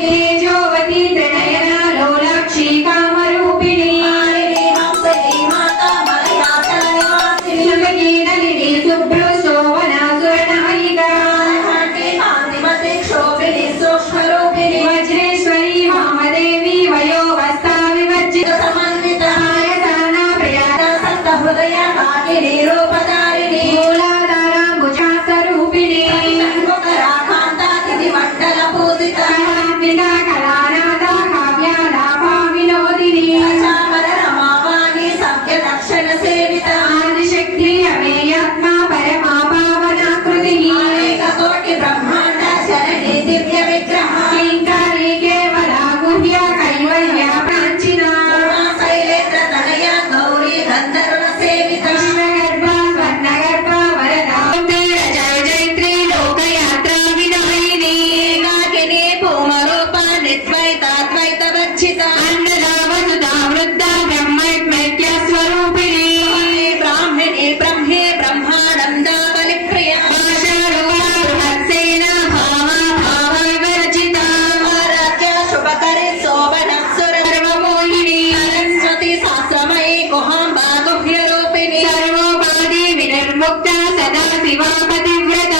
Baby. River ಬದಿ ಇದೆ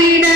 Martinez.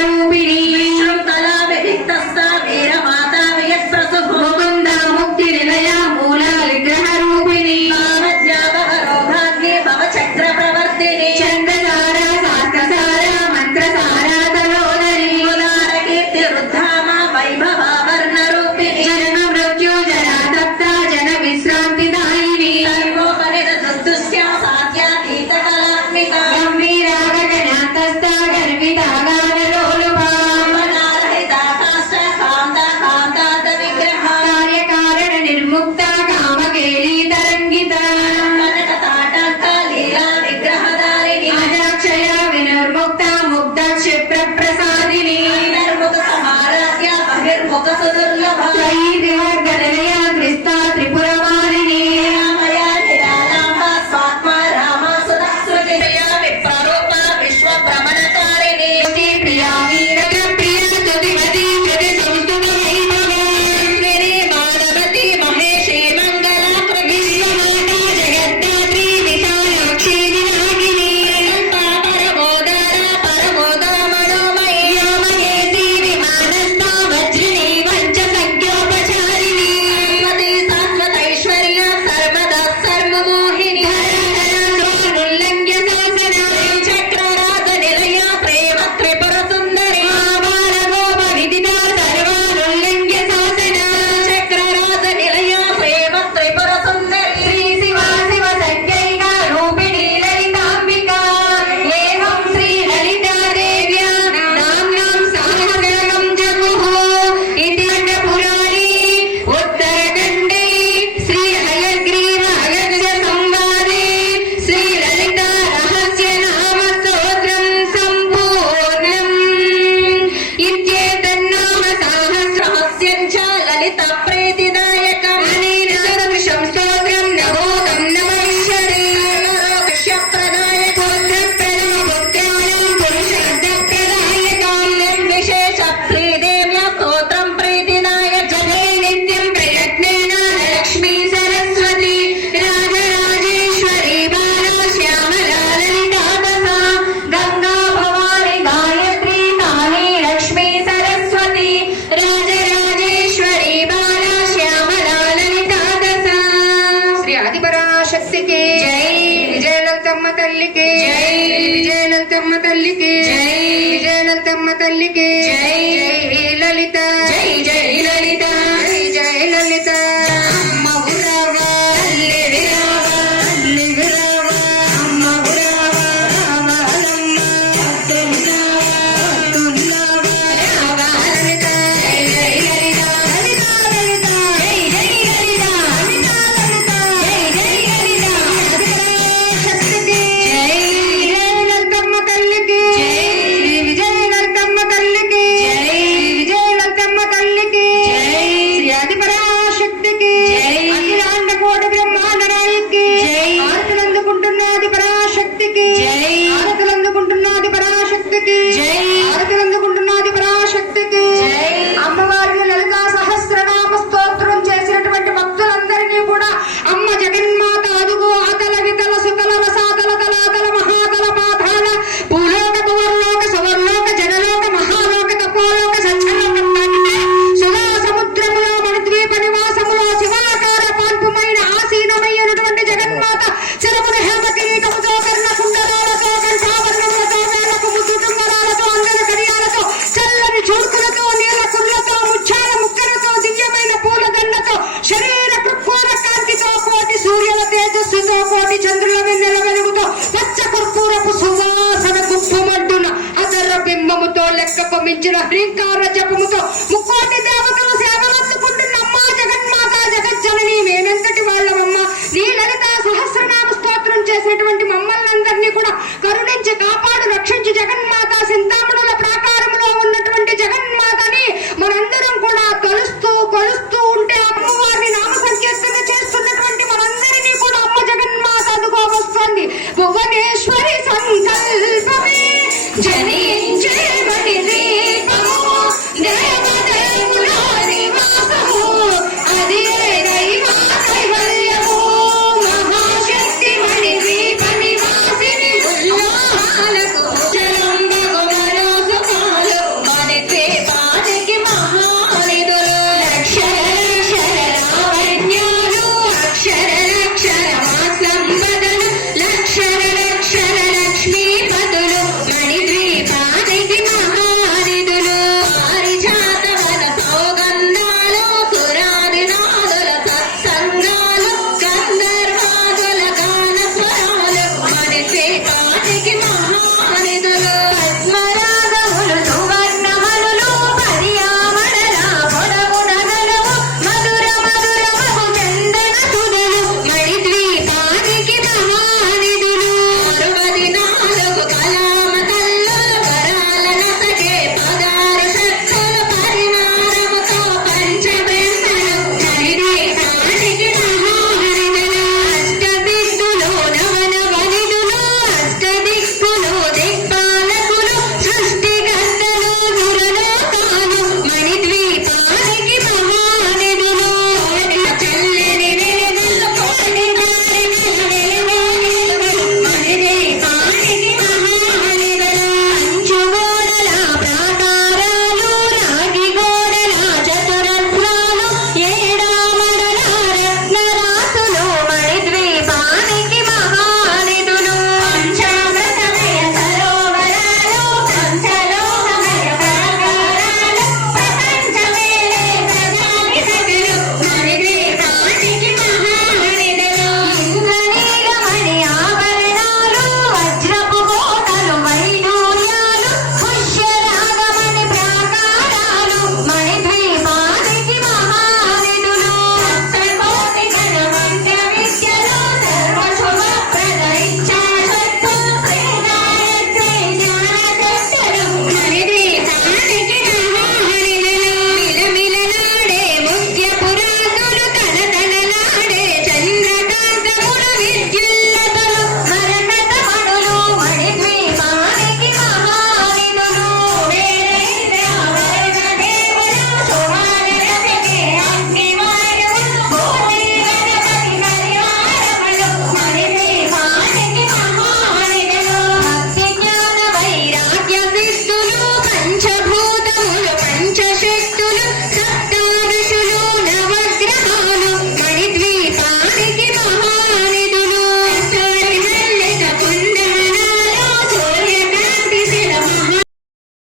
మించిన హ్రీంకార జపముతో ముక్కోటి